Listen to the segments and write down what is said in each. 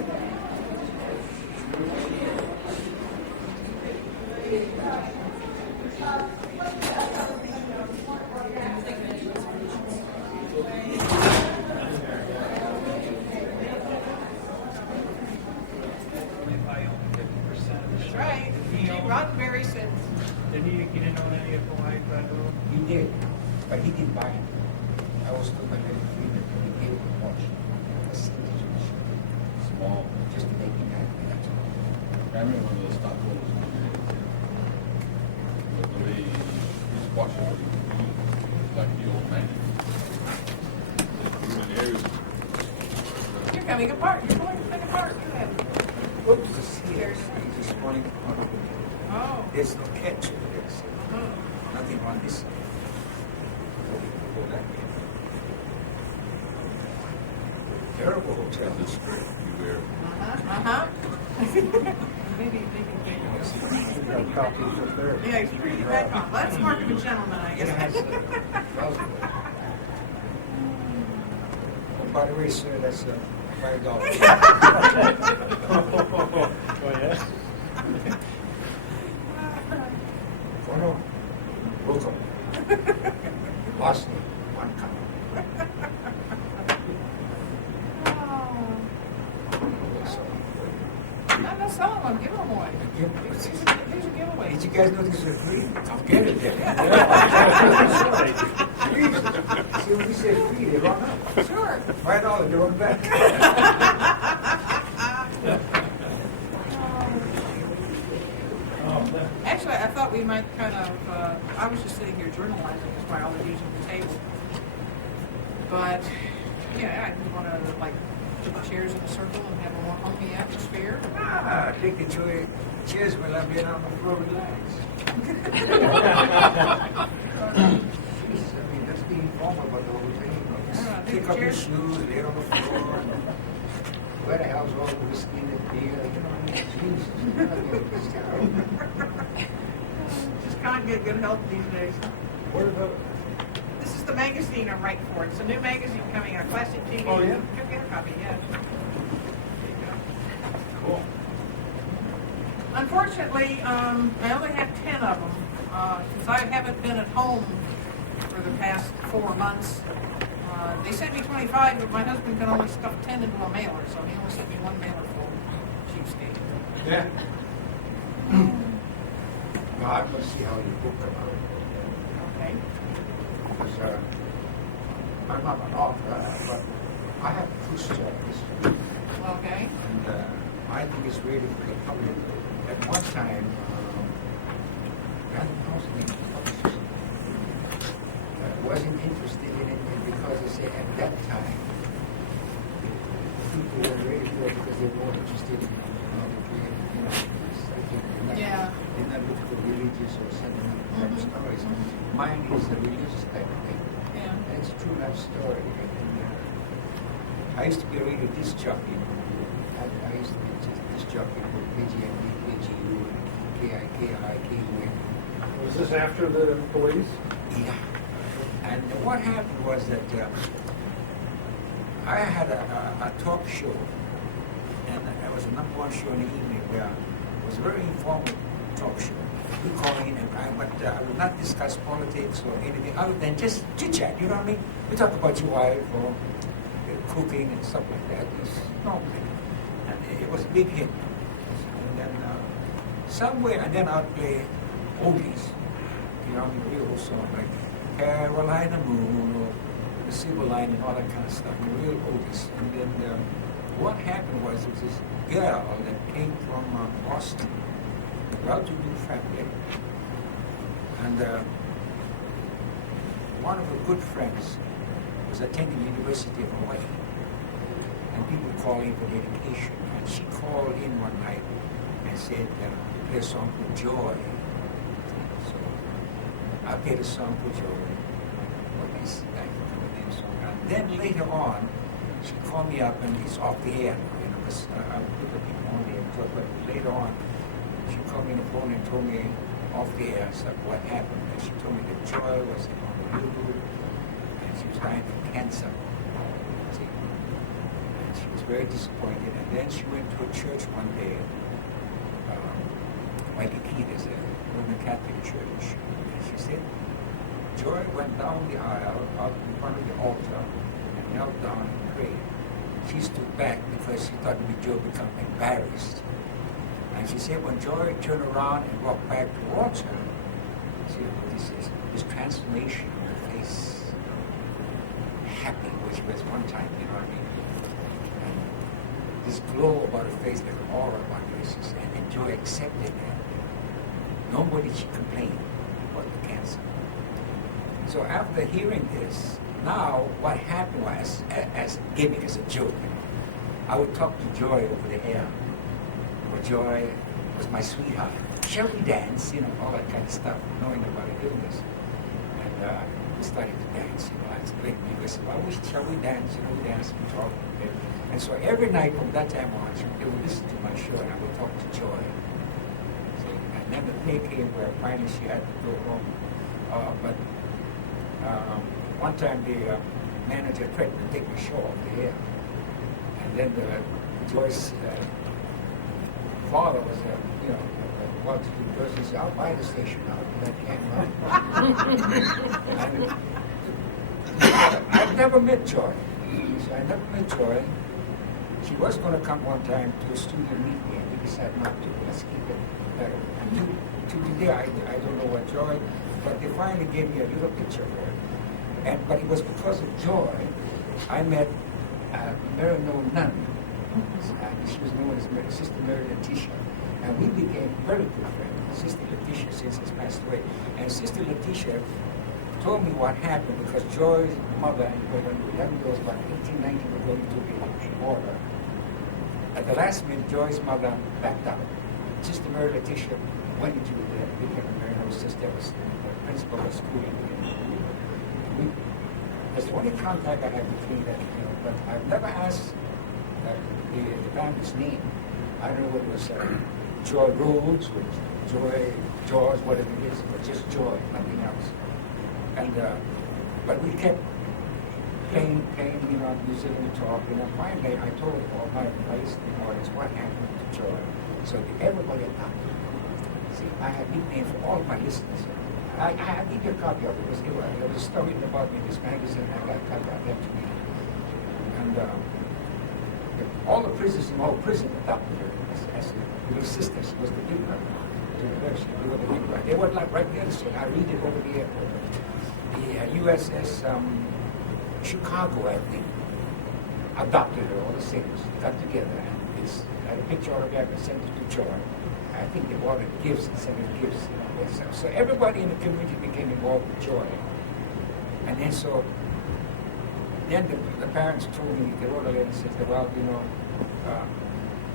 That's right. Roddenberry said. Did he get in on any of Hawaii Federal? He did, but he didn't buy it. I was told by the agreement that he gave him watch. Small. Just to make him happy, that's all. I remember one of those stockholders. The way he's watching what he eats, like the old man. Ruin areas. You're coming apart. You're going to come apart. You have. Oops, the stairs. He's just running out of it. Oh. There's no catch over there. So Uh-huh. nothing on this side. Go that way. Terrible hotel. This straight. Beware. Uh-huh. Maybe. Got copies of there. Yeah, he's pretty bad. Well, that's mark of a gentleman, I It has guess. Oh, by the way, sir, that's $5. Oh, yes? Oh, no. Welcome. Last name, one cup. I'm not selling one. Give them one. Here's a giveaway. Did you guys know these were free? I'll get it then. Free. See, when we say free, they run out. Sure. $5, they run back. Actually, I thought we might kind of, I was just sitting here journalizing, that's why I was using the table. But, yeah, I just want to, like, put the chairs in a circle and have a more homey atmosphere. Take the chairs while I'm being on the floor, relax. Jesus, I mean, that's being formal about the whole thing. You know, just take pick the up your chairs. shoes, lay on the floor, and where the hell's all the whiskey and beer? You know, I mean, Jesus. It's terrible. Just can't get good health these days. What about? This is the magazine I'm writing for. It's a new magazine coming out, Classic TV. Oh, yeah? Come get a copy, yeah. There you go. Cool. Unfortunately, I only have 10 of them. Since I haven't been at home for the past 4 months, they sent me 25, but my husband can only stuff 10 into a mailer, so he only sent me one mailer full. Cheapskate. Yeah. No, I'm going to see how you book them out. Okay. Because I'm not an author, but I have two stories. Okay. And I think it's really for the public. At one time, Random House publishers wasn't interested in it because they say at that time people were ready for it because they were more interested in Yeah. they're not looking for religious or sentimental type of stories. Mine is a religious type of thing. Yeah. And it's a true life story. And, I used to be a radio disc jockey. I used to be just disc jockey for KGMB, KGU, KI, KUN. Was this after the police? Yeah. And what happened was that I had a talk show, and it was a #1 show in the evening where it was a very informal talk show. We call in, and I would not discuss politics or anything other than just chit-chat, you know what I mean? We talk about your wife or cooking and stuff like that. It's normal. And it was a big hit. And then somewhere, and then I'd play oldies, you know, the real song like Carolina Moon or the Silver Line and all that kind of stuff, the real oldies. And then what happened was there was this girl that came from Boston, well-to-do family, and one of her good friends was attending the University of Hawaii, and people call in for dedication. And she called in one night and said, play a song for Joy. So I played a song for Joy. What is that song? And then later on, she called me up, and it's off the air now, you know, because I would put the people on the air, but later on, she called me on the phone and told me off the air stuff what happened. And she told me that Joy was in Honolulu, and she was dying from cancer. See? And she was very disappointed. And then she went to a church one day, Waikiki, there's a Roman Catholic church. And she said, Joy went down the aisle out in front of the altar and knelt down and prayed. She stood back because she thought maybe Joy would become embarrassed. And she said when Joy turned around and walked back towards her, she said, this transformation on her face, happy, which was one time, you know what I mean? And this glow about her face, like an aura about her face, and Joy accepted that. Nobody she complained about the cancer. So after hearing this, now what happened was, as gimmick, as a joke, I would talk to Joy over the air. Well, Joy was my sweetheart. Shall we dance? You know, all that kind of stuff, knowing about her illness. And we started to dance, you know. I explained to me, I said, well, shall we dance? You know, we dance, we talk. And so every night from that time on, they would listen to my show and I would talk to Joy. See? And then the day came where finally she had to go home. But one time the manager threatened to take the show off the air. And then Joy's father was a well-to-do person. He said, I'll buy the station now. That can't run. I've never met Joy. So I never met Joy. She was going to come one time to a studio to meet me, and we decided not to. Let's keep it better. And to today, I don't know what Joy, but they finally gave me a little picture of her. But it was because of Joy I met Mary Nun. She was known as Sister Mary Letitia. And we became very good friends. Sister Letitia since has passed away. And Sister Letitia told me what happened because Joy's mother and brother, 11 girls, about 18, 19, were going to the border. At the last minute, Joy's mother backed out. Sister Mary Letitia went into the became a Mary Nun sister, was the principal of school. That's the only contact I have between them. You know, but I've never asked the family's name. I don't know whether it was Joy Rhodes or Joy Jaws, whatever it is, but just Joy, nothing else. And but we kept playing, you know, music and talk. And then finally, I told all my listening audience what happened to Joy. So everybody adopted her. See, I have nicknames for all my listeners. I give you a copy of it. There was a story about me in this magazine. I got a copy of that to me. And all the prisoners in my whole prison adopted her as a little sister. She was the big one. They were like right there. So I read it over the airport. The USS Chicago, I think, adopted her. All the sailors got together and had a picture autograph and sent it to Joy. I think they bought it gifts and sent it gifts. So everybody in the community became involved with Joy. And then the parents told me, they wrote a letter and said, well, you know,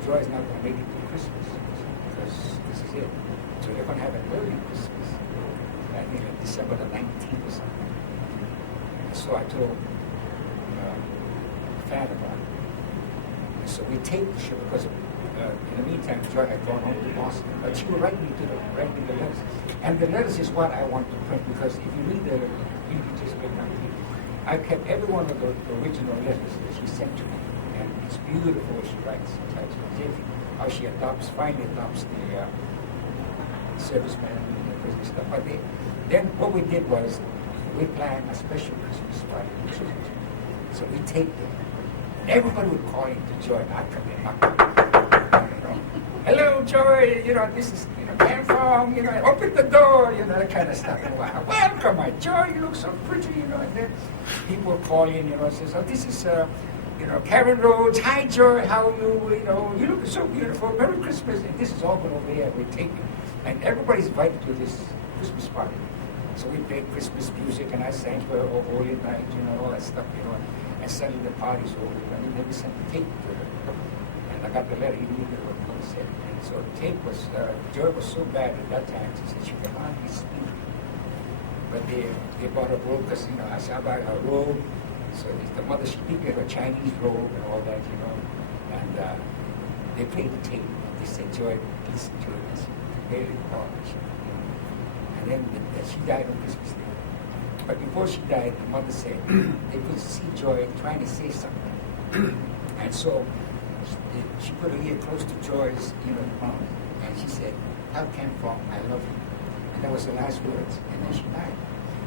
Joy's not going to make it to Christmas because this is it. So they're going to have an early Christmas. I think like December the 19th or something. And so I told Fan about it. And so we taped the show because in the meantime, Joy had gone home to Boston. But she would write me the letters. And the letters is what I want to print because if you read you just click on it. I kept every one of the original letters that she sent to me. And it's beautiful what she writes. How she finally adopts the serviceman and the prison stuff. But then what we did was we planned a special Christmas party. So we taped it. And everybody would call in to Joy. I'd come in. Hello, Joy. You know, this is, Kam Fong. Open the door. That kind of stuff. And welcome, my Joy. You look so pretty. And then people would call in. Says, oh, this is, Karen Rhodes. Hi, Joy. How are you? You look so beautiful. Merry Christmas. And this is all going over here. We're taping. And everybody's invited to this Christmas party. So we played Christmas music, and I sang for her Holy Night, all that stuff, And suddenly the party's over, and then we sent the tape to her. And I got the letter immediately what he said. And so the tape was, Joy was so bad at that time, she said she could hardly speak. But they bought a robe, because, I said, I bought her robe. So the mother, she gave her a Chinese robe and all that, And they played the tape. And they said, Joy, listen to it. It's very important. And then she died on Christmas Day. But before she died, the mother said they could see Joy trying to say something. And so she put her ear close to Joy's, palm, and she said, "Tell Kam Fong I love you." And that was the last words. And then she died.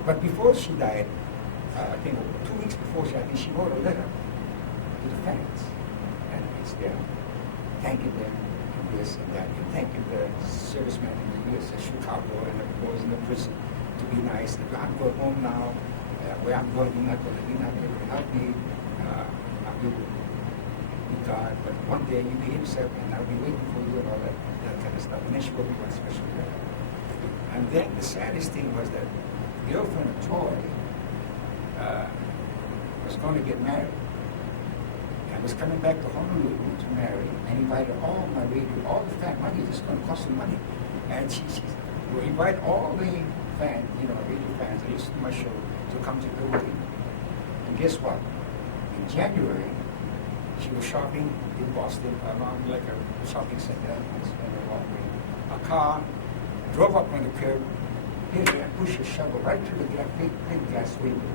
But before she died, I think 2 weeks before I think she wrote a letter to the fans, and it's there, thanking them for this and that, and thanking the servicemen in the U.S. Chicago and the boys in the prison to be nice. I'm going home now. Where I'm going, you're not going to help me. I'll be with God, but one day you'll be himself, and I'll be waiting for you and all that kind of stuff. And then she wrote me one special letter. And then the saddest thing was that the girlfriend of Joy was going to get married. I was coming back to Honolulu to marry and invited all my radio, all the fan money. This is going to cost some money. And she will invite all the radio fans that listen to my show to come to the wedding. And guess what? In January, she was shopping in Boston around like a shopping center and a walkway. A car drove up on the curb, hit her and pushed a shovel right through the big glass window.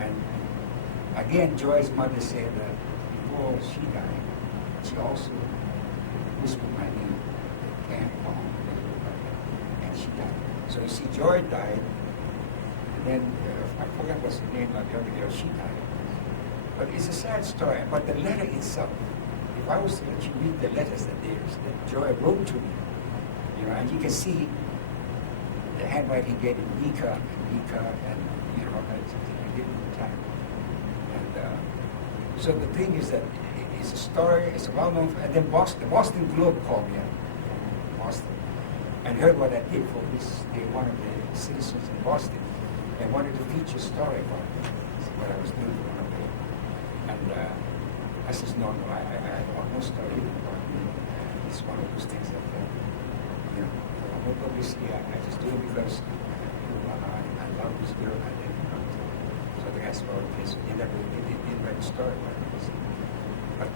And again, Joy's mother said that before she died, she also whispered my name, Kam Fong, and she died. So you see, Joy died, and then I forgot what's the name of the other girl, she died. But it's a sad story. But the letter itself, if I was to let you read the letters that Joy wrote to me, and you can see the handwriting getting weaker and weaker, and that's a different time. And so the thing is that it's a story, it's a well-known, and then the Boston Globe called me up, Boston, and heard what I did for this. They one of the citizens in Boston, and wanted to feature a story about what I was doing for one of them. And I said, no, I want no story about me. It's one of those things that, no publicity. I just do it because I love this girl. I didn't know. So the guy spoke this. He didn't write a story about it. But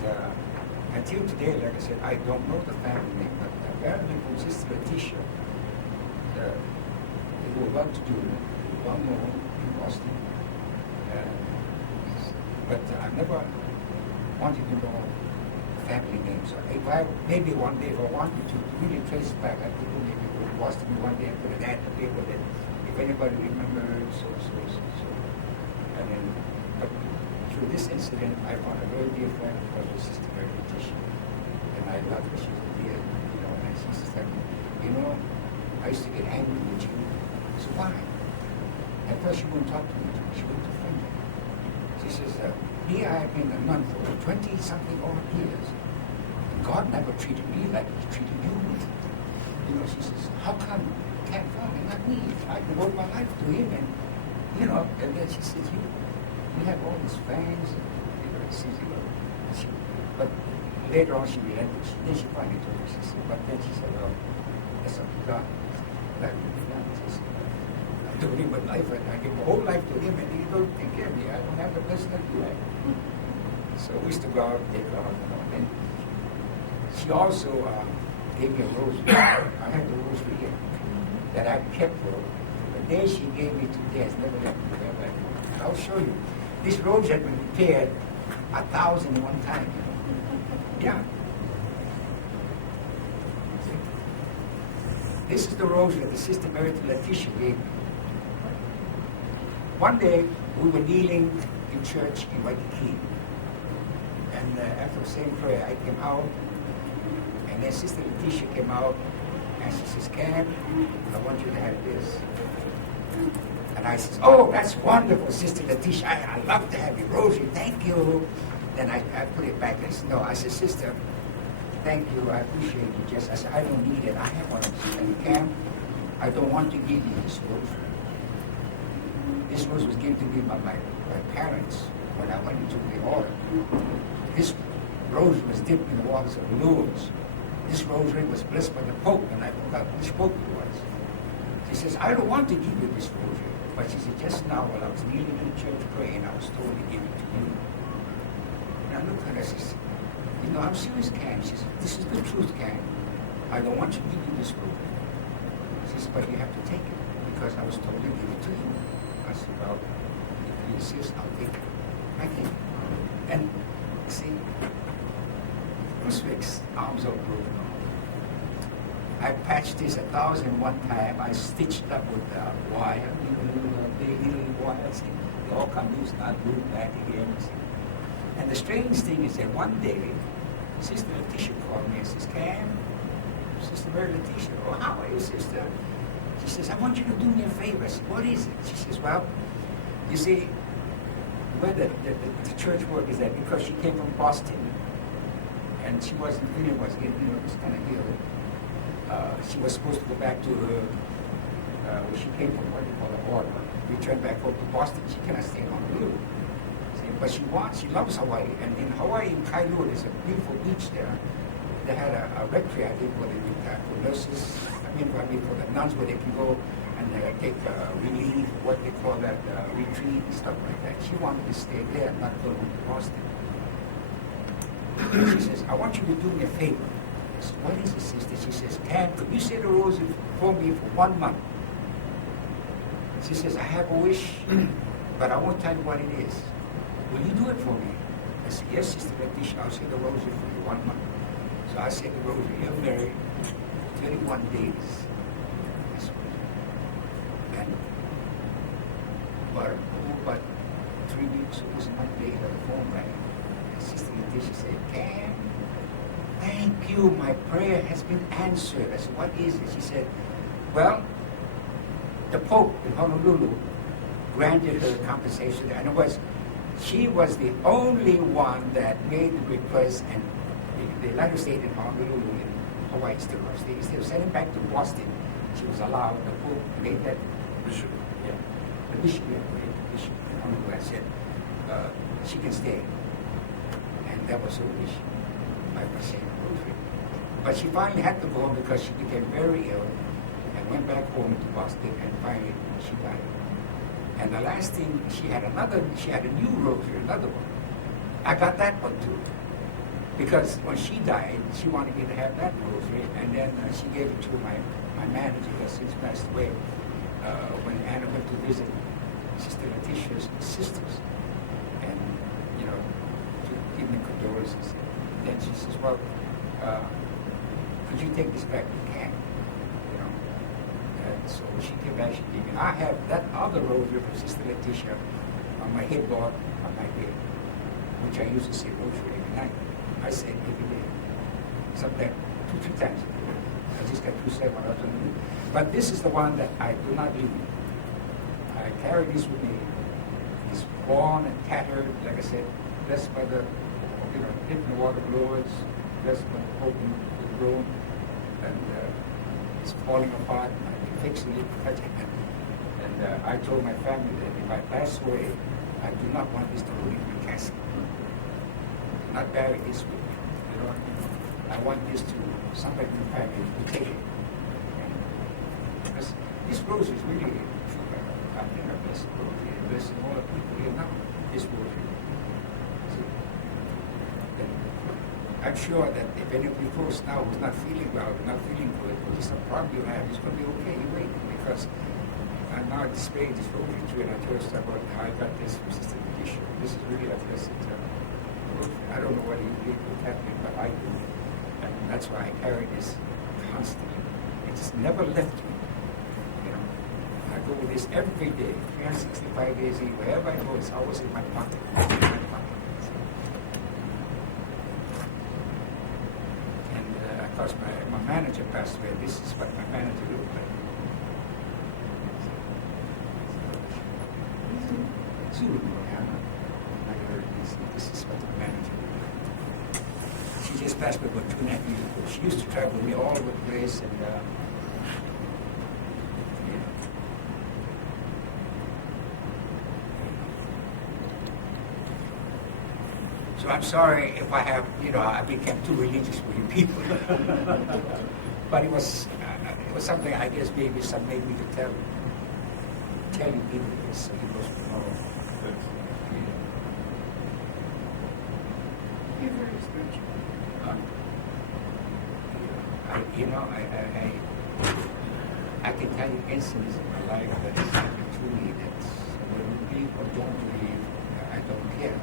until today, like I said, I don't know the family name. But apparently, from Sister Letitia, they were well to do, well known in Boston. But I never wanted to know family names. Maybe one day, if I wanted to really trace it back, I could maybe go to Boston one day and put an ad in the paper that if anybody remembers, so. And then, but through this incident, I found a very dear friend called her Sister Mary Letitia. And I love her. She was dear, and she said, I used to get angry with you. So why? At first she wouldn't talk to me. She wouldn't defend me. She says, here I have been a nun for 20-something odd years. And God never treated me like He treated you. She says, how come Kam Fong and not me? I devote my life to Him. And, and then she says, you have all these fans. But later on she relented. Then she finally told me, but then she said, well, that's up to God. I'm doing my life right now. I give my whole life to Him, and He don't take care of me. I don't have the blessing of life. So we used to go out and take her out. And she also gave me a rosary. I had the rosary here that I kept for her. The day she gave me today has never left me. I'll show you. This rose had been repaired 1,001 times. Yeah. This is the rose that the Sister Mary Letitia gave me. One day, we were kneeling in church in Waikiki. And after saying prayer, I came out. And then Sister Letitia came out. And she says, Kam, I want you to have this. And I says, oh, that's wonderful, Sister Letitia. I love to have your rosary. Thank you. Then I put it back. I said, no. I said, Sister, thank you. I appreciate you. I said, I don't need it. I have one. And Kam, I don't want to give you this rosary. This rose was given to me by my parents when I went into the order. This rose was dipped in the waters of Lourdes. This rosary was blessed by the Pope, and I forgot which Pope it was. She says, I don't want to give you this rosary. But she said, just now while I was kneeling in church praying, I was told to give it to you. And I looked at her and I says, I'm serious, Kam. She says, this is the truth, Kam. I don't want to give you this rosary. She says, but you have to take it, because I was told to give it to you. I said, well, if you insist, I'll take it. I think. And see, was fixed. Arms are broken. I patched this 1,001 times. I stitched up with wire, little wires. They all come loose, not glued back again. And the strange thing is that one day, Sister Letitia called me and says, Cam, Sister Mary Letitia, oh, how are you, sister? She says, I want you to do me a favor. I said, what is it? She says, well, you see, where the church work is at, because she came from Boston, and she wasn't feeling was getting, was kind of ill. She was supposed to go back to her, where she came from, what do you call it, order. Return back home to Boston. She cannot stay in Honolulu. But she loves Hawaii. And in Hawaii, in Kailua, there's a beautiful beach there. They had a rectory, I think, where they would for nurses, I mean for the nuns, where they can go and take relief, what they call that, retreat and stuff like that. She wanted to stay there and not go home to Boston. And she says, I want you to do me a favor. I said, what is it, sister? She says, Cam, could you say the rosary for me for 1 month? She says, I have a wish, but I won't tell you what it is. Will you do it for me? I said, yes, Sister Letitia, I'll say the rosary for you 1 month. So I said the rosary. You're married 31 days. And but 3 weeks, it was one day the phone rang. And Sister Letitia said, Cam, thank you, my prayer has been answered. I said, what is it? She said, well, the Pope in Honolulu granted her compensation. And it was, she was the only one that made the request, and the United States in Honolulu, in Hawaii, still instead of sending back to Boston, she was allowed. The Pope made that bishop. Yeah, the bishop, the bishop in Honolulu. I said she can stay, and that was her wish. I was saying rosary, but she finally had to go home because she became very ill, and went back home to Boston, and finally she died. And the last thing, she had a new rosary, another one. I got that one too. Because when she died, she wanted me to have that rosary, and then she gave it to my manager, who has since passed away, when Anna went to visit Sister Letitia's sisters, and, to give me condolences. Then she says, well, could you take this back to camp? And so she came back, she gave me. I have that other rosary from Sister Letitia on my headboard, on my bed, which I used to say rosary every night. I say it every day. Sometimes 2-3 times a day. I just got 2 7 others. But this is the one that I do not use. I carry this with me. It's worn and tattered, like I said, blessed by the, hitting the water blowers, blessed by the Pope in Rome, and it's falling apart. Fixing it, touching it. And I told my family that if I pass away, I do not want this to go into the casket. Do not bury this with me. I want this to somebody in the family to take it. And because this rosary is really, I think I bless the rosary, blessing all the people here now. This rosary. I'm sure that if any of you folks now who's not feeling well, not feeling good, or just a problem you have, it's going to be okay. You wait, because I'm now displaying this rosary to you, and I told you about how I got this from Sister Letitia. This is really a blessed rosary. I don't know what you do with Catholic, but I do, and that's why I carry this constantly. It's never left me. I go with this every day, 365 days a year. Wherever I go, it's always in my pocket. Of course, my manager passed away. This is what my manager looked like. Zoulou, this is what my manager looked like. She just passed away about 2.5 years ago. She used to travel with me all over the place, and so I'm sorry if I have, I became too religious for you people. But it was something, I guess, maybe some made me to tell you people this, so you must know. You're very spiritual. I can tell you incidents in my life that has happened to me that when people don't believe, I don't care.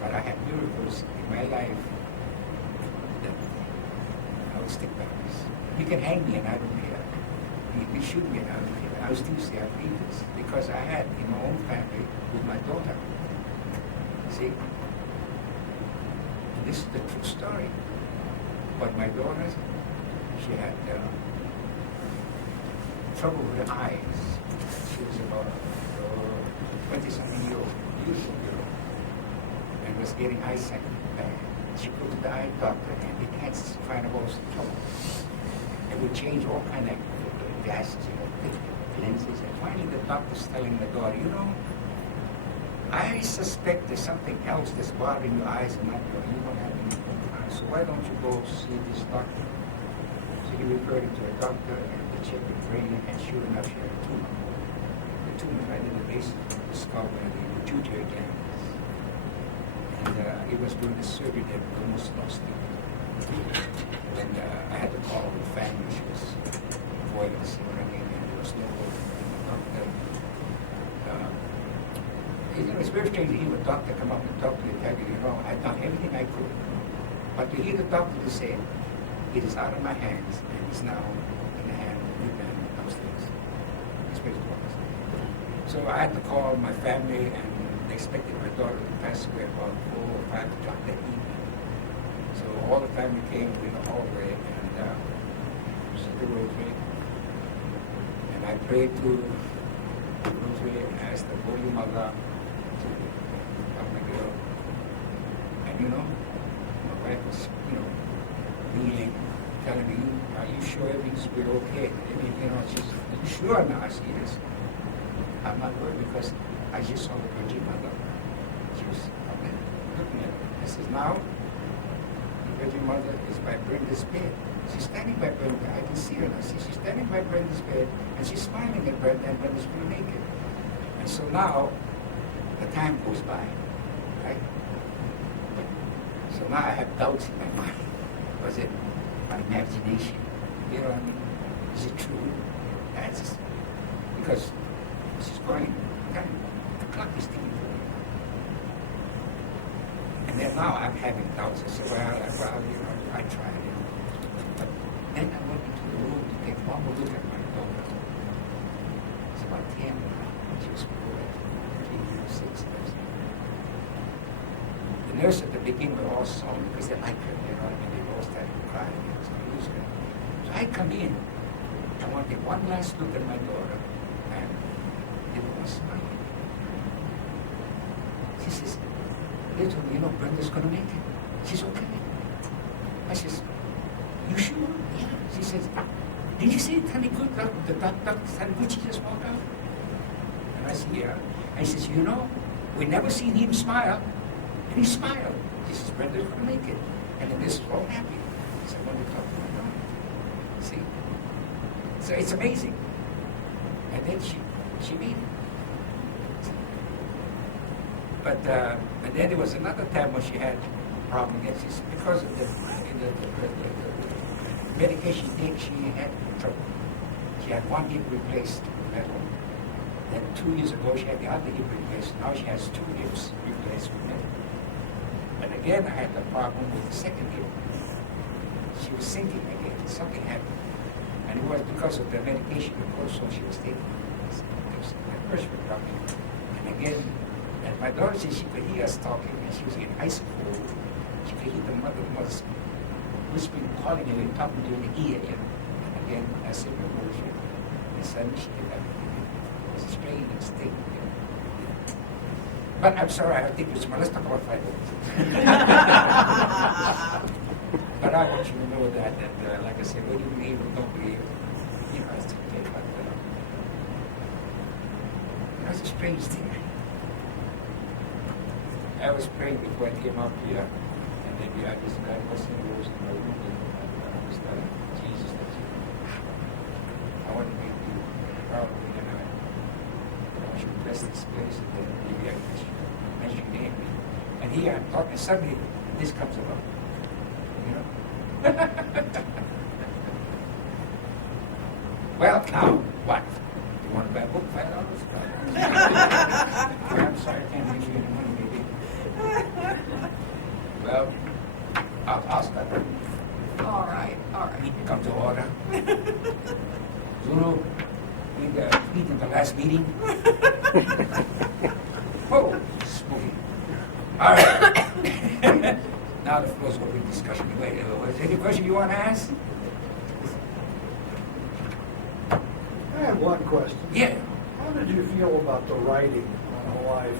But I have miracles in my life stick values. You can hang me and I don't care. You can shoot me and I don't care. I will still say I believe this because I had in my own family with my daughter. See? And this is the true story. But my daughter, she had trouble with her eyes. She was about 20-something years old, beautiful girl, and was getting eyesight bad. She go to the eye doctor and they can't find out what was the trouble. They would change all kind of glasses, lenses, and finally the doctor's telling the daughter, you know, I suspect there's something else that's bothering your eyes and not your, you don't have anything. So why don't you go see this doctor? So he referred her to a doctor and they checked the brain and sure enough she had a tumor. The tumor right in the base of the skull where the pituitary gland is. And it was during the surgery that almost lost it. And I had to call the family. She was avoiding the scene running and there was no hope. It's very strange to hear a doctor come up and talk to you and tell you, you know, I've done everything I could. But to hear the doctor say, it is out of my hands and it's now in the hand of the man upstairs. It's very close. So I had to call my family and they expected my daughter to pass away about 4 or 5 o'clock that evening. So all the family came in the hallway and said the rosary. And I prayed to the rosary and asked the Holy Mother to help my girl. And you know, my wife was, you know, kneeling, telling me, are you sure everything's been okay? And you know, she's, are you sure now? I said, yes. I'm not worried because I just saw the Virgin Mother. She was looking at her. I says, now, the Virgin Mother is by Brenda's bed. She's standing by Brenda. I can see her now. See, she's standing by Brenda's bed and she's smiling at Brenda and Brenda's going to make it. And so now, the time goes by, right? So now I have doubts in my mind. Was it my imagination? You know what I mean? Is it true? That's just because she's going, the clock is ticking for me. And then now I'm having doubts. I said, well, you know, I tried it. But then I went into the room to take one more look at my daughter. It's about 10 now. She was poor. 3 years, 6 years. The nurse at the beginning were all sorry because they like her, you know, and they all started crying. It was going to lose her. So I come in. I want to take one last look at my daughter, and it was smiling. She says, little, you know, Brenda's going to make it. She's okay. I says, you sure? Yeah. She says, did you see Tony Good? The doctor, Tony Good, she just walked out. And I said, yeah. And she says, you know, we never seen him smile. And he smiled. He says, Brenda's going to make it. And then this is all happy. So I want to talk to my daughter. See? So it's amazing. And then she made it. But, and then there was another time when she had a problem again. She's, because of the medication she take, she had trouble. She had one hip replaced with metal. Then 2 years ago, she had the other hip replaced. Now she has 2 hips replaced with metal. And again, I had the problem with the second hip. She was sinking again. Something happened. And it was because of the medication, the cortisone she was taking. It was my first problem. And again, and my daughter said she could hear us talking, and she was in high school. She could hear the mother was whispering, calling her, and talking to her in the ear. You know? And again, I said, my bullshit. And suddenly she did that. It was a strange mistake. You know? But I'm sorry, I think it's more. Let's talk about 5 minutes. But I want you to know that like I said, whether you believe or don't believe, you know, it's okay. But that's a strange thing. I was praying before I came up here, and then I just got listening to those in my room, and I was telling Jesus that I want to make you proud of me, and I want you to bless this place, and then maybe I can mention your name. And here I'm talking, suddenly this comes about, you know. Well, now, what? You want to buy a book, $5? I'm sorry, I can't give you any money, baby. Well, I'll start. All right, all right. Meeting come to order. Zoulou, meeting the last meeting. Whoa, spooky. All right. Now the floor's open discussion. Wait, is there any question you want to ask? I have one question. Yeah. How did you feel about the writing on Hawaii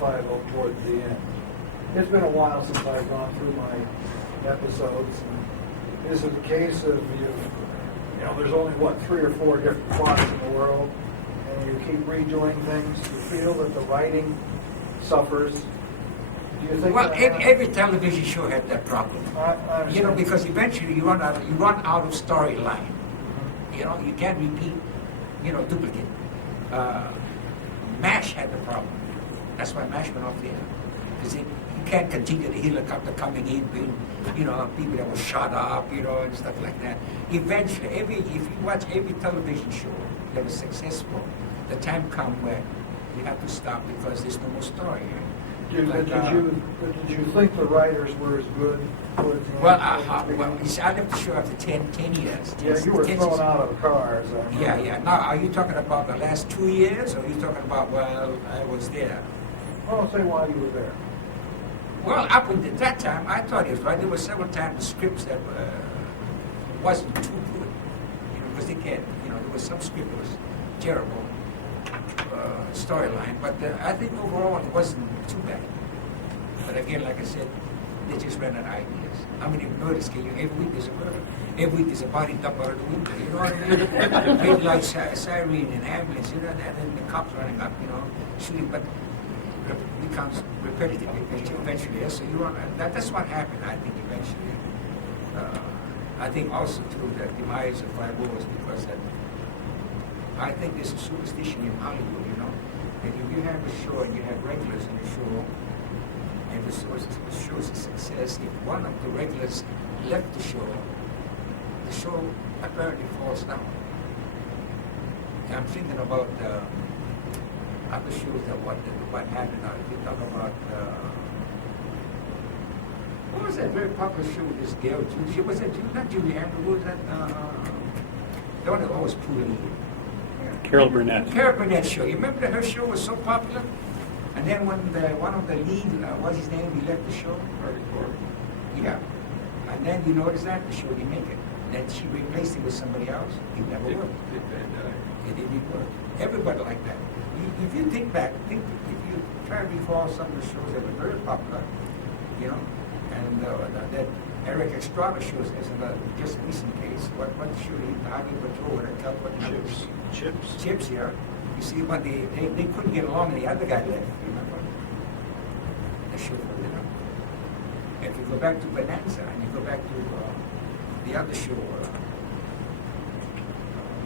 5 towards the end? It's been a while since I've gone through my episodes. And is it a case of you know, there's only, 3 or 4 different plots in the world, and you keep redoing things? Do you feel that the writing suffers? Do you think Well, that every television show had that problem. I You know, understand. because eventually you run out of storyline. You know, you can't repeat, duplicate. MASH had the problem. That's why MASH went off the air. Because you can't continue the helicopter coming in, people that were shot up, and stuff like that. Eventually, if you watch every television show that was successful, the time comes where you have to stop because there's no more story. Did you think the writers were as good towards the end? Well, you see, I left the show after 10 years. Yeah, you were 10 thrown years. out of cars. I remember. Yeah. Now, are you talking about the last 2 years, or are you talking about, I was there? Well, say why you were there. Well, up until that time, I thought it was right. There were several times the scripts that wasn't too good, because they can't, there was some script that was terrible storyline, but I think overall it wasn't too bad. But again, like I said, they just ran out of ideas. How many murders can you? Every week there's a murder. Every week there's a body dumped out of the window. You know what I mean? Red light, siren, and ambulance. And then the cops running up, shooting. But it becomes repetitive eventually. Yeah? So you run. That's what happened. I think eventually. I think also too that the demise of 5 was because that. I think there's a superstition in Hollywood. That if you have a show and you have regulars in the show, and the show is a success, if one of the regulars left the show apparently falls down. And I'm thinking about other shows that what happened. If you talk about what was that very popular show with this girl? Was that not Julie Andrews? Was that the one that always pulled in? Carol Burnett. Carol Burnett show. You remember that her show was so popular? And then when one of the lead, what's his name, he left the show? Yeah. And then you notice that the show didn't make it. Then she replaced it with somebody else. It never worked. It didn't work. Everybody like that. If you think back, if you try to recall some of the shows that were very popular, and that Eric Estrada shows as another just recent case. What show he Highway Patrol and Chips, yeah. You see, when they couldn't get along and the other guy left, remember? The show for them. If you go back to Bonanza and you go back to the other show,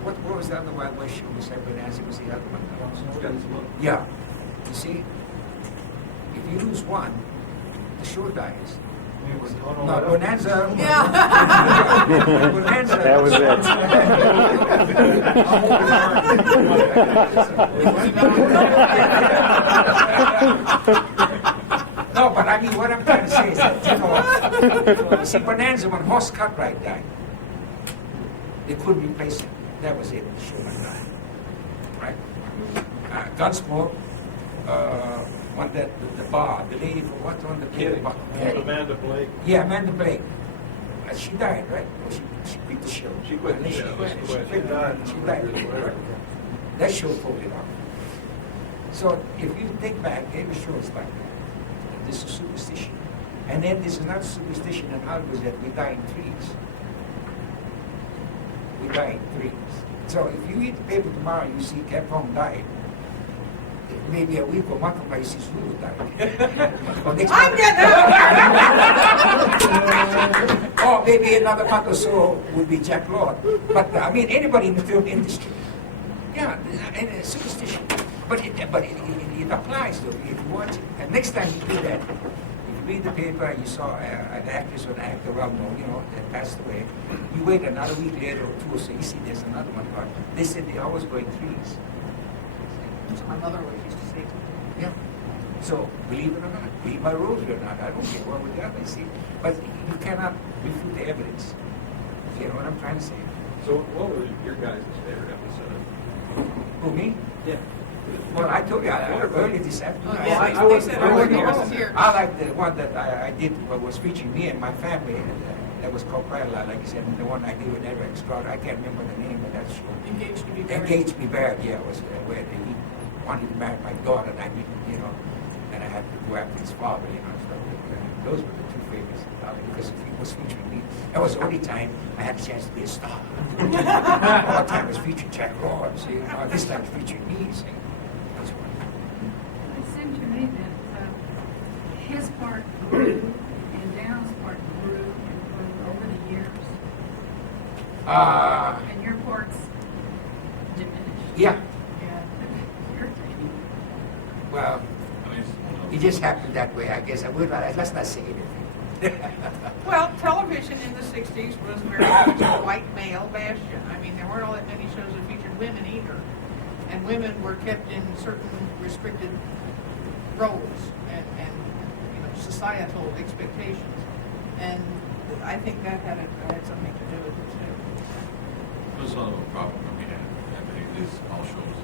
what was the other Wild West show besides Bonanza? Was the other one? Yeah. You see, if you lose one, the show dies. No, Bonanza. Yeah. Bonanza. That was No, but I mean, what I'm trying to say is that, see, Bonanza, when Horse Cartwright died, they couldn't replace him. That was it. The show went down. Right? Gunsmoke, one that the bar, the lady for what on the bar. Amanda Blake. Yeah, Amanda Blake. She died, right? Or she quit the show. She quit And then the she show. quit. She She quit. quit. She died. She died. Right? That show folded off. So if you think back, every show is like that. This is superstition. And then there's another superstition in Hollywood that we die in threes. We die in threes. So if you read the paper tomorrow and you see Kam Fong died, maybe a week or month from now you see Zoulou died. Or next I'm month- getting out. or maybe another month or so would be Jack Lord. But I mean, anybody in the film industry. Yeah, and superstition. But it applies though, if you watch it. And next time you do that, if you read the paper and you saw an actress or an actor well known, that passed away, you wait another week later or two or so, you see there's another one. But they said they always go in threes. That's what my mother always used to say to me. Yeah. So believe it or not, believe my rosary or not, I don't care one with the other, you see. But you cannot refute the evidence. You know what I'm trying to say? So what was your guys' favorite episode? Who, me? Yeah. Well, I told you, early this afternoon. Oh, yeah, I they wasn't- said I earlier, wasn't I wasn't here. I like the one that I did, was featuring me and my family, and that was called quite a lot, like you said, and the one I did with Edward Stroud, I can't remember the name of that show. Engaged to be married. Engaged Me Bad, yeah, it was where he wanted to marry my daughter, and I didn't, you know, and I had to go after his father, you know, so those were the two favorites, because he was featuring me. That was the only time I had a chance to be a star. All the time was featuring Jack Lawrence, you know, this time it's featuring me, see. That's one. It seemed to me that his part grew and Dow's part grew and grew over the years, and your parts diminished. Yeah, Yeah. Irritating. well, At least, it just happened that way, I guess. I would not, let's not say anything. Well, television in the 60s was very much a white male bastion. I mean, there weren't all that many shows that featured women either. And women were kept in certain restricted roles and you know, societal expectations. And I think that had something to do with it too. it was sort of a problem that we had. I think this all shows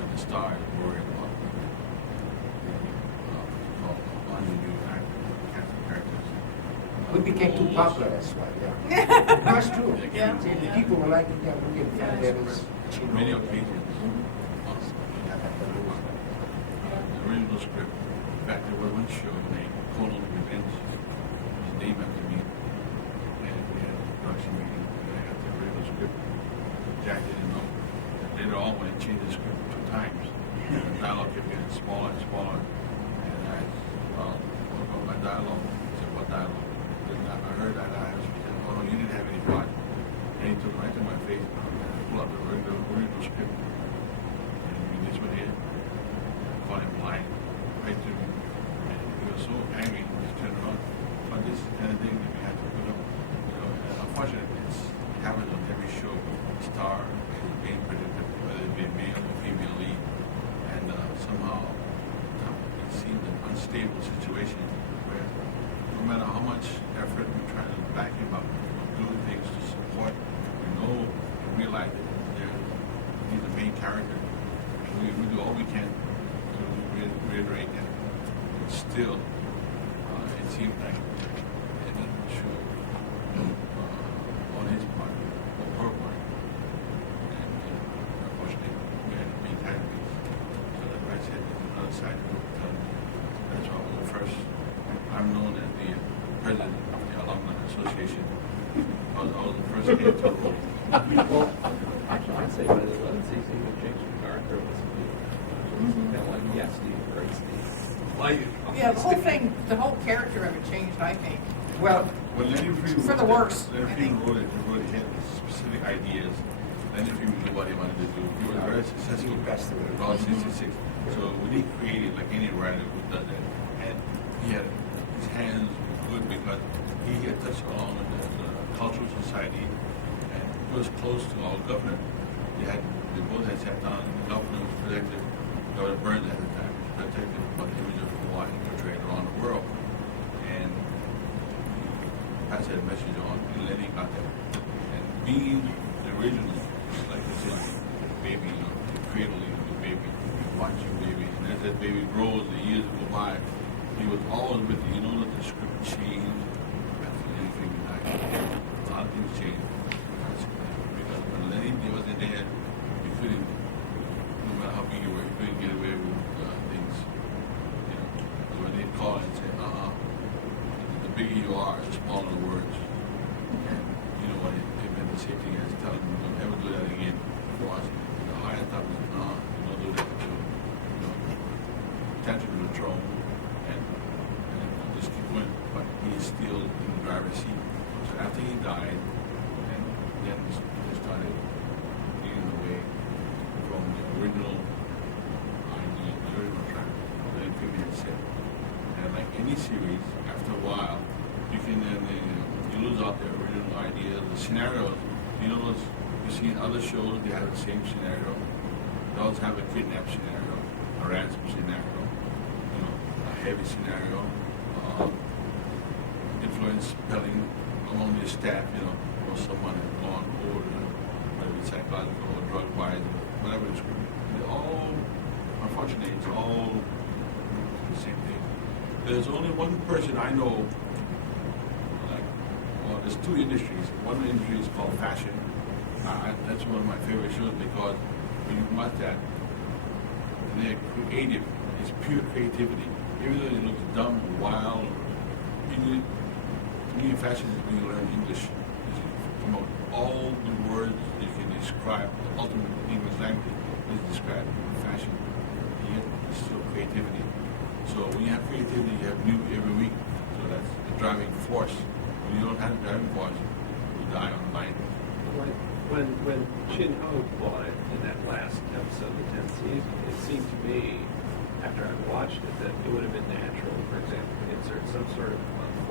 when the stars worry about new characters. We became too popular, that's why, yeah. That's true. Yeah. See, the people were like, yeah, we can find that as, On many occasions, we had the original script. In fact, there was one show named Conal's Revenge. His name after me. And we had a production meeting, and I had the original script. Jack didn't know. Later on, when I changed the script 2 times, the dialogue kept getting smaller and smaller. And I asked, well, what about my dialogue? He said, what dialogue? And I heard that. I said, oh, no, you didn't have any part. And he took right to my face and pulled out the original script. And this one here, I called him lying right to me. And he was so angry, he just turned around. But this kind of thing that we had to put up, you know, and unfortunately, it's happens on every show. Star is being predicted, whether it be a male or female lead. And somehow, it seems an unstable situation where no matter how much effort we try to back him up, do things to support, we know and realize that he's the main character. We do all we can to reiterate that. But still, it seems like it doesn't show on his part or her part. And unfortunately, we had to be tired. So that's why I said there's another side to it. That's why I was the first. I'm known as the president of the Alumni Association. I was the first kid to roll. Well, actually, I'd say by the 11th season, even James MacArthur was kind of like, yeah, Steve, great Steve. Why? Yeah, the whole character of it changed, I think. well, When Lenny Freeman For the worse, Lenny I Freeman think. wrote it, he had specific ideas. Lenny Freeman knew what he wanted to do. He was very successful. He passed away. About 66. So when he created, like any writer who does that, and he had his hands were good because he had touched along with the cultural society, and he was close to our governor. They both had sat down. The governor was protected. Governor Burns at the time was protected by the image of Hawaii portrayed around the world, and passed that message on, and Lenny got that. And being the original, like I said, baby, you know, the cradle of the baby, you watch your baby, and as that baby grows, the years go by, he was always with you. You know that the script changed after Lenny Freeman died. A lot of things changed because when Lenny wasn't there, you couldn't, no matter how big you were, you couldn't get away with things. You know, so when they'd call and say, the bigger you are, the smaller the words. And you know what? It meant the same thing as telling them, don't ever do that again for us. The higher top is, don't do that. So, you know, tantrum to the throne and just keep going. But he is still in the driver's seat. So after he died, and then they started leading the way from the original idea, the original track that Freeman had said. And like any series, after a while, you can then you lose out the original idea, the scenarios. You know, you see in other shows they have the same scenario. They always have a kidnap scenario, a ransom scenario, you know, a heavy scenario, influence spelling, among the staff, or someone has gone over, whether it's psychological or drug-wise, whatever it's, they're all, unfortunately, it's all the same thing. There's only one person I know, there's two industries. One industry is called fashion. That's one of my favorite shows because when you watch that, they're creative. It's pure creativity. Even though it looks dumb, wild, to me, fashion is when you learn English. You come up with all the words you can describe, the ultimate English language is described in fashion. And yet, it's still creativity. So when you have creativity, you have new every week. So that's the driving force. When you don't have the driving force, you die on the line. When Chin Ho bought it in that last episode of the 10th season, it seemed to me, after I watched it, that it would have been natural, for example, to insert some sort of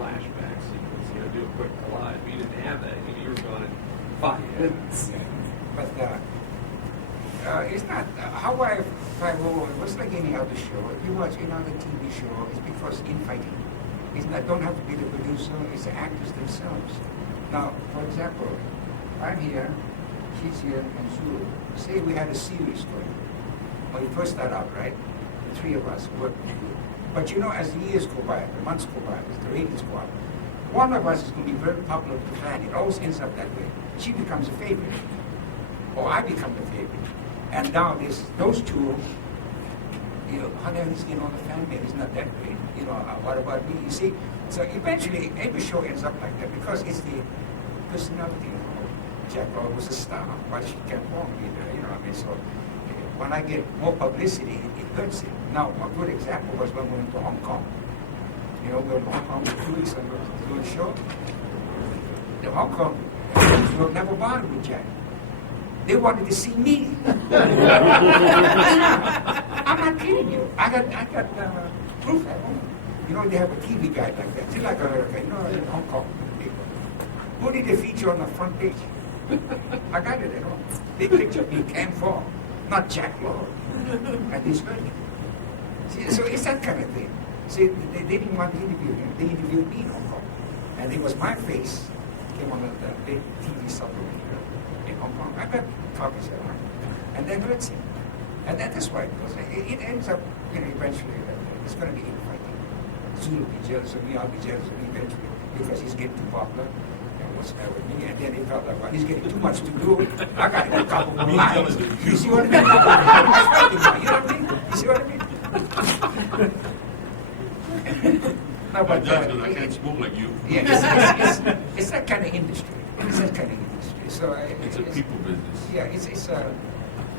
flashback sequence, do a quick collage. But you didn't have that. You were gone in 5 minutes. But it's not Hawaii 5 it was like any other show. If you watch any other TV show, it's because infighting. It's not, don't have to be the producer, it's the actors themselves. Now, for example, I'm here, she's here, and Zoulou. Say we had a series going. When we first start out, right? The three of us working together. But as the years go by, the months go by, as the ratings go up, one of us is going to be very popular with the fan. It always ends up that way. She becomes a favorite. Or I become the favorite. And now those two, how the hell is the fan base? It's not that great. What about me? You see? So eventually, every show ends up like that because it's the personality. Jack was a star. Why she can't walk either? So when I get more publicity, it hurts it. Now, a good example was when we went to Hong Kong. We were in Hong Kong for 2 weeks and we were doing a show. The Hong Kong were never bothered with Jack. They wanted to see me. I'm not kidding you. I got proof at home. They have a TV guide like that. Just like in Hong Kong. Who did they feature on the front page? I got it at home. They pictured me, Kam Fong, not Jack Lord. And he's good. See, so it's that kind of thing. See, they didn't want to interview him. They interviewed me in Hong Kong. And it was my face came on the big TV supplement in Hong Kong. I got copies at home. And that hurts him. And that is why it goes. It ends up, eventually, it's going to be infighting. Zoulou will be jealous of me, I'll be jealous of me eventually, because he's getting too popular. And what's that with me? And then he felt like, well, he's getting too much to do. I got to get a couple more lines. You see what I mean? You know what I mean? You see what I mean? No, but, I can't smoke like you. Yeah, it's that kind of industry. It's that kind of industry. So it's a people business. Yeah, it's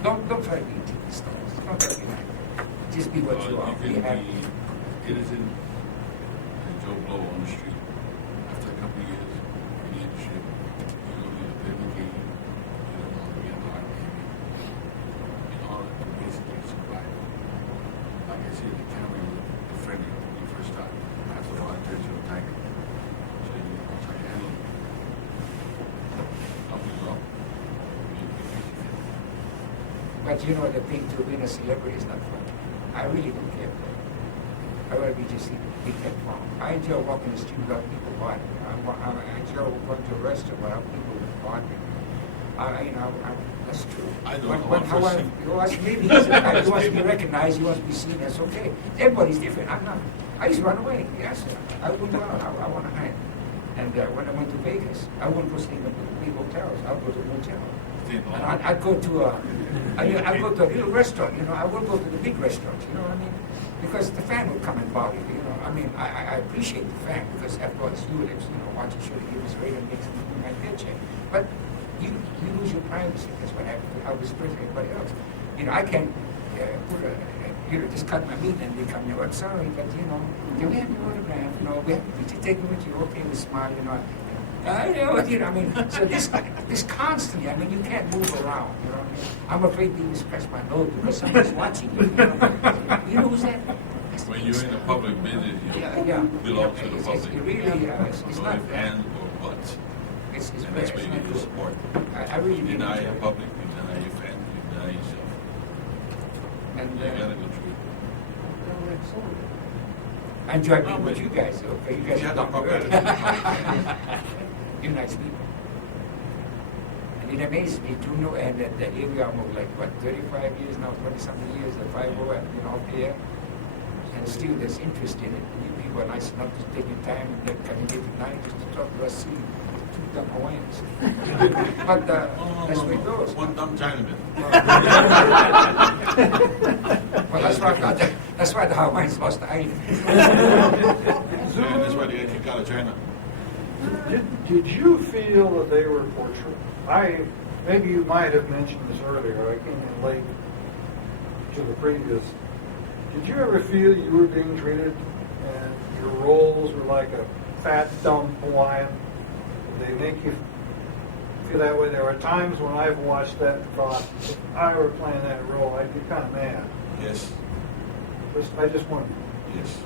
don't try to be TV stars. Don't try to be like that. Just be what you are. You can be innocent and Joe Blow on the street. After a couple of years in the industry, you know, you play the game, you don't want to be a hard baby. In order to basically survive. Like I said, the camera was friendly when you first started. After a while, it turns you a tiger. So you try to handle it. Something's wrong. But the thing to being a celebrity is not fun. I really don't care. I want to be just be kept from. I enjoy walking the street without people bothering me. I enjoy going to a restaurant without people bothering me. That's true. I don't know. Maybe he wants to be recognized, he wants to be seen, that's okay. Everybody's different. I'm not. I used to run away. Yes, I wouldn't go out. I want to hide. And when I went to Vegas, I wouldn't go stay in the big hotels. I would go to a hotel. And I'd go to I'd go to a little restaurant, I wouldn't go to the big restaurants, you know what I mean? Because the fan would come and bother you, I appreciate the fan because after all it's you lives, watching show to give us radio makes my paycheck. But you lose your privacy, that's what happened. I was with everybody else. I can just cut my meat and they come here, I'm sorry, but can we have your autograph? We have to take it with you, okay, we smile, so this constantly, you can't move around, I'm afraid to even scratch my nose because somebody's watching you, You know who's that? When you're in the public business, you belong to the public. It really, it's so not if hands or butts. It's And that's where you get your support. I really You deny enjoy your it. public, you deny your family, you deny yourself. And You gotta go through it. I enjoy being with you guys, okay? You guys You are have the down to public. earth. unites people. And it amazes me to know, and that here we are, like, what, 35 years now, 20-something years, the 5 out there, and still there's interest in it. You people are nice enough to take your time and then coming here tonight just to talk to us, see two dumb Hawaiians. But that's the way it goes. One dumb Chinaman. Well, that's why the Hawaiians lost the island. And that's why they got kicked out of China. Did you feel that they were portrayed? Maybe you might have mentioned this earlier. I came in late to the previous. Did you ever feel you were being treated and your roles were like a fat, dumb Hawaiian? Did they make you feel that way? There are times when I've watched that and thought, if I were playing that role, I'd be kind of mad. Yes. I just wondered. Yes.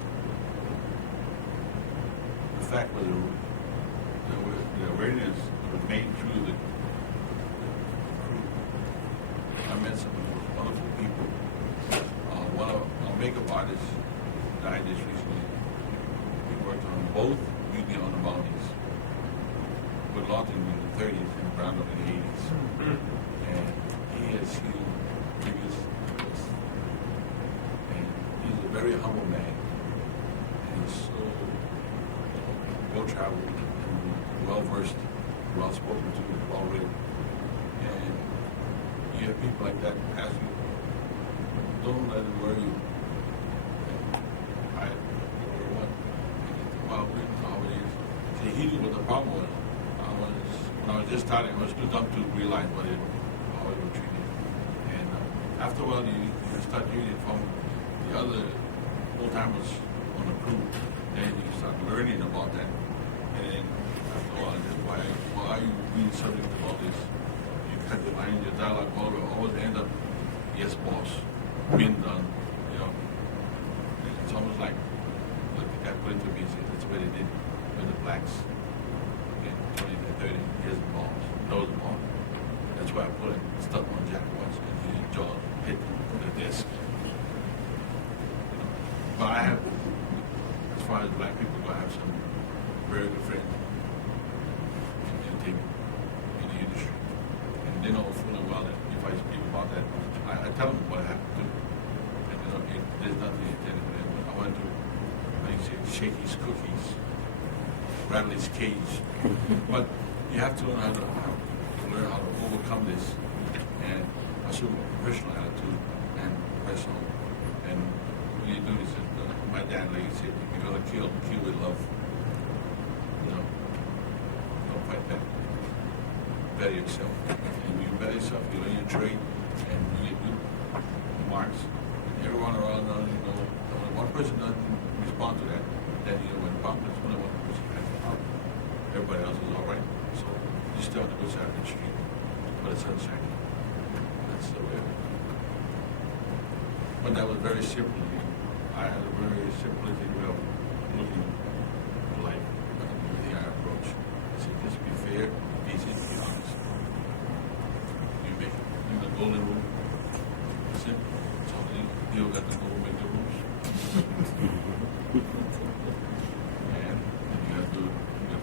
The fact was the awareness was made through the crew. I met some wonderful people. One of our makeup artists died just recently. We worked on both Beauty on the Bounties with Lawton in the 30s and Brown in the 80s. And he has healed previous illness. And he's a very humble man. And he's so well-traveled and well-versed, well-spoken to, well-read. And you have people like that pass you. Don't let it worry you. I worry what? Well, nowadays. See, he knew what the problem was. When I was just starting, I was too dumb to realize how it was treated. And after a while, you start hearing it from the other old-timers on the crew. Then you start learning about that. And then after a while, just why are you being subject to all this? You cut the line, your dialogue, always end up, yes, boss. Been done, you know. And it's almost like the guy put it to me and said, that's what they did with the blacks in 20 to 30 years of bombs. Those bombs. That's why I put it stuck on Jack once and his jaw hit the disc. You know. But I have, as far as black people go, I have some very good friends in entertainment, in the industry. And they know full well that if I speak about that, I tell them what I have to do. And you know, there's nothing intended for them. I want to, like you say, shake his cookies, rattle his cage. But you have to learn how to overcome this and assume a professional attitude and personal. And when you do this, my dad, like you said, if you're gonna kill with love. You know, don't fight back. Better yourself. And when you better yourself, you learn your trade. And you get good marks. And everyone around, you know, when one person doesn't respond to that, then you know when the problem is when one person has a problem, everybody else is all right. So you stay on the good side of the street, but the sun's shining. That's the way. But that was very simple. I had a very simplistic way of looking at life. Everything I approach. I said, just be fair, be decent, be honest. You make it. In the golden rule. Simple. It's all you got to go make the rules. And you have to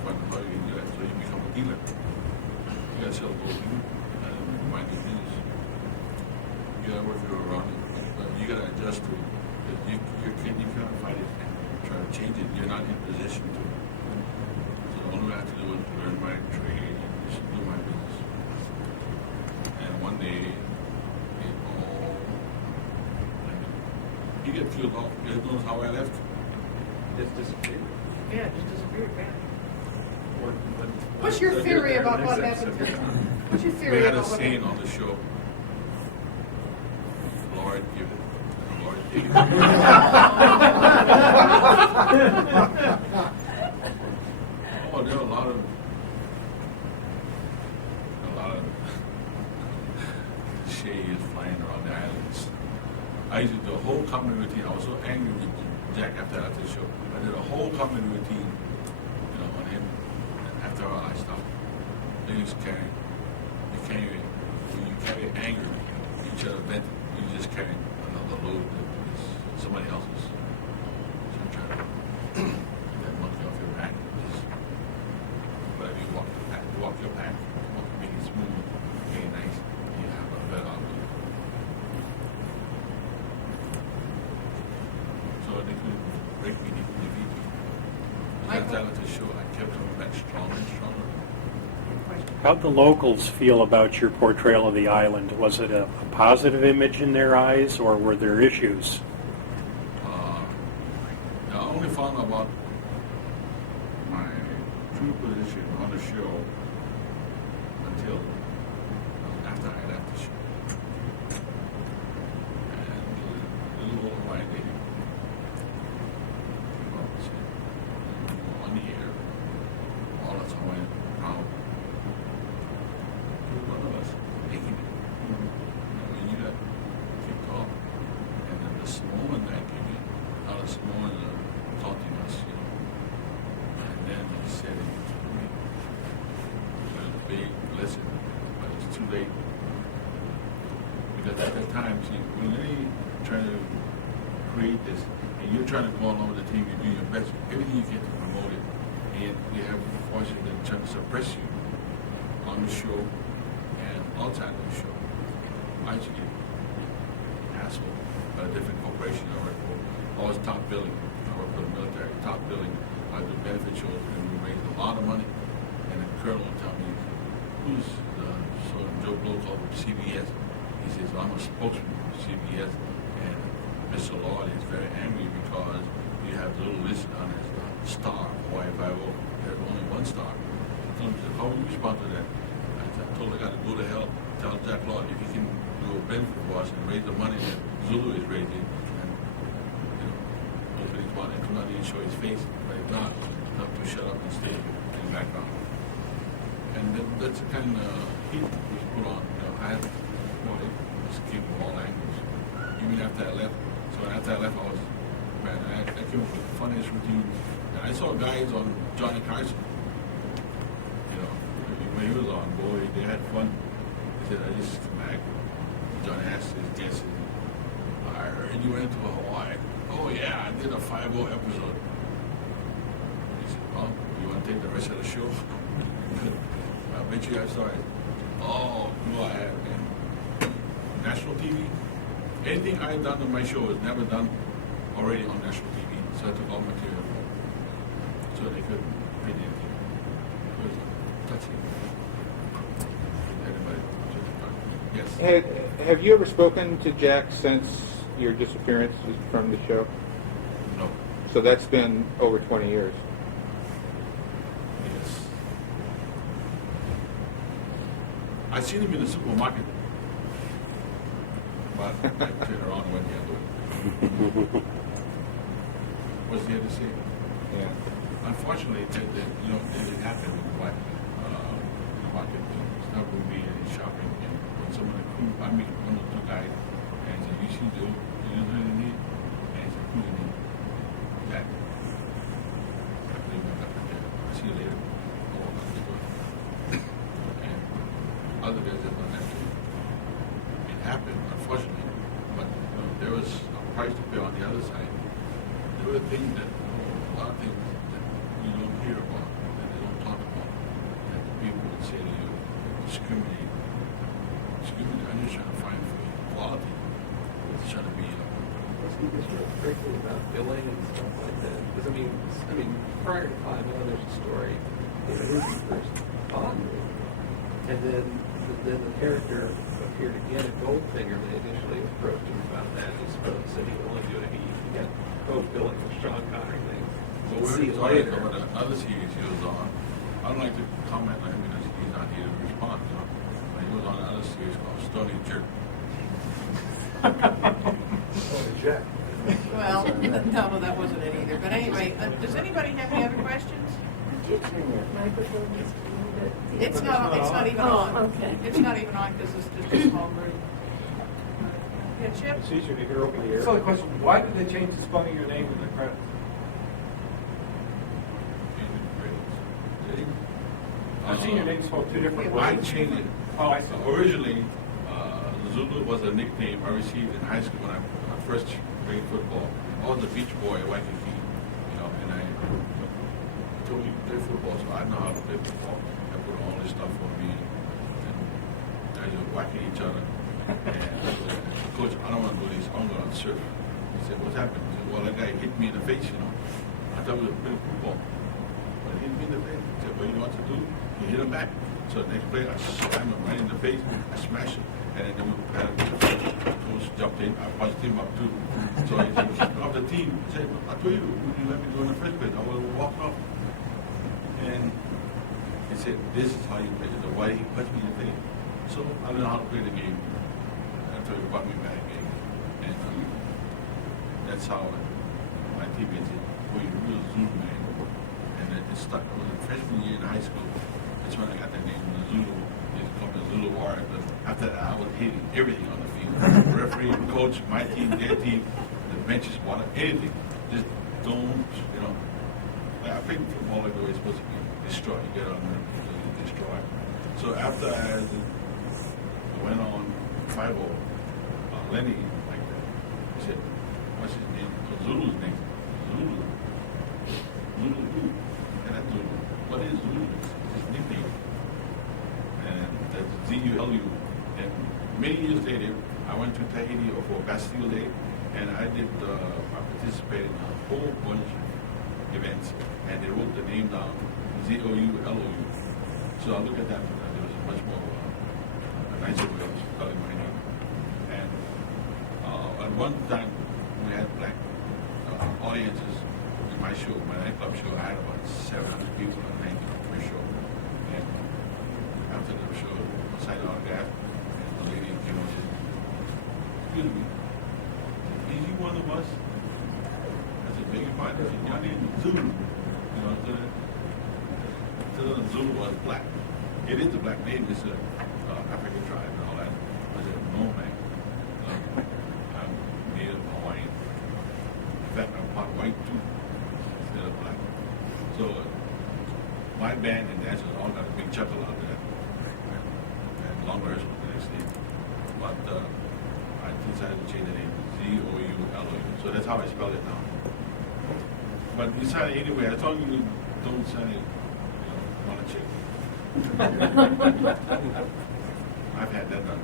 find how you can do that so you become a dealer. You got to sell gold and mind your business. You got to work your way around it. But you got to adjust to it. You cannot fight it and try to change it. You're not in position to. So the only way I have to do is learn my trade and just do my business. And one day, you get killed off. You guys notice how I left? Just disappeared. Yeah, just disappeared, man. When What's your you're theory there about next what episode. happened? What's your We theory had a about what saying happened? on the show. Lord give it. Lord take it. Oh, there are a lot of shades flying around the islands. I used to do a whole comedy routine. I was so angry with Jack after the show. I did a whole comedy routine, you know, on him. And after all, I stopped. Then you just carry. When you carry anger, you try to vent it. You just carry another load that is somebody else's. So I'm trying to get that monkey off your back. Just whatever you walk. How'd the locals feel about your portrayal of the island? Was it a positive image in their eyes, or were there issues? I only found out about my true position on the show until after I left the show. And the little old white lady came up and said, on the air, all that's how I am proud. To one of us making it. And we knew that kicked off. And then the Samoan that came in, how the Samoans are taunting us, you know. And then he said it to me. It was a big lesson, but it's too late. Because at that time, see, when they trying to create this, and you're trying to go along with the team, you're doing your best, everything you can to promote it, and they have forces that try to suppress you on the show and outside of the show. I used to get hassled by a different corporation I worked for. I was top billing. I worked for the military, top billing. I do benefit shows, and we raised a lot of money. And the colonel would tell me, who's Joe Blow called CBS. He says, well, I'm a spokesman for CBS, and Mr. Lord is very angry because you have the little list on as a star, Hawaii 5-0. There's only one star. I told him, how will you respond to that? I told him I got to go to hell, tell Jack Lord if he can do a benefit for us and raise the money that Zoulou is raising, and hopefully he's wanting to come out and show his face, but if not, tell him to shut up and stay in the background. And that's the kind of heat was put on. I had, this came from all angles. Even after I left, so after I left, I came up with the funniest routines. And I saw guys on Johnny Carson, when he was on, boy, they had fun. He said, I just come back. Johnny asked his guests, I heard you went to Hawaii. Oh yeah, I did a 5-0 episode. He said, well, you want to take the rest of the show? I bet you I saw it. Oh, no, I have. And national TV, anything I've done on my show is never done already on national TV. So I took all material so they couldn't read anything. It was touching. Everybody, yes. Have you ever spoken to Jack since your disappearance from the show? No. So that's been over 20 years. Yes. I seen him in the supermarket, but I turned around and went the other way. What's he had to say? Yeah. Unfortunately, it didn't happen in the market. It's not going to be any shopping. And when some of the crew, I meet one of the two guys, and he said, you see Joe, you know what I need? And he said, who's in need? Jack. I believe I got the Jack. I'll see you later. I'll walk out the store. And other guys have done that too. It happened, unfortunately, but there was a price to pay on the other side. There were things that, a lot of things that you don't hear about, that they don't talk about, that the people would say to you, discriminate. I'm just trying to find equality. It's trying to be, What's the issue frankly about billing and stuff like that? Because I mean, prior to 5-0, there's a story. It was the first Bond movie, and then the character appeared again at Goldfinger. They initially approached him about that. He said he would only do it if he got co-billing with Sean Connery thing. well, we're See you talking later. about another series he was on. I don't like to comment on him because he's not here to respond, But he was on another series called Stony Jerk. Oh, Jack. Well, no, that wasn't it either. But anyway, does anybody have any other questions? Did you turn that microphone just a little bit? It's not even Oh, on. okay. It's not even on because it's just a small group. Yeah, Chip? It's easier to hear over the air. So the question, why did they change the spelling of your name in the credits? I've seen your name spelled two different I ways. changed it. Oh, I see. Originally, Zoulou was a nickname I received in high school when I first played football. I was a beach boy at Waikiki, and I totally play football, so I know how to play football. I put all this stuff on me, and guys were whacking each other. And I said, Coach, I don't want to do this. I'm going to surf. He said, what's happened? He said, well, that guy hit me in the face, I thought we were playing football. But he hit me in the face. He said, well, you know what to do? You hit him back. So the next play, I slam him right in the face, I smash him, and then the coach jumped in, I punched him up too. So he said, off the team, he said, I told you, you let me go in the first place, I would have walked off. And he said, this is how you play the way he punched me in the face. So I learned how to play the game after he brought me back again. And that's how my teammates said, boy, you're a real Zoulou man. And it stuck. I was in freshman year in high school. That's when I got the name of the Zoulou. They called me the Zoulou Warrior. But after that, I was hitting everything on the field. Referee, coach, my team, their team, the benches, water, anything. Just don't, you know. Like I played football like the way it's supposed to be. Destroy. You get on there, you destroy. So after I went on 5-0, Lenny, like that, he said, what's his name? Zulu's name. Zoulou. Zoulou who? And I told him, what is Zoulou? His nickname. And that's Z-U-L-U. And many years later, I went to Tahiti for Bastille Day, and I participated in a whole bunch of events, and they wrote the name down, Z-O-U-L-O-U. So I look at that, and there was much more a nicer way of spelling my name. And at one time, we had black audiences in my show, my nightclub show. I had about 700 people on the nightclub show. And after the show, I signed autograph, and the lady came and said, excuse me, is he one of us? I said, beg your pardon. She said, your name is Zoulou. You know, so the Zoulou was black. It is a black name. It's a African tribe and all that. I said, no, man. I'm Native Hawaiian. In fact, I'm part white too, instead of black. So my band and dancers all got a big chuckle out of that. And long rehearsal the next day. But I decided to change the name to Z-O-U-L-O-U. So that's how I spell it now. But you sign it anyway, as long as you don't sign it, on a check. I've had that done.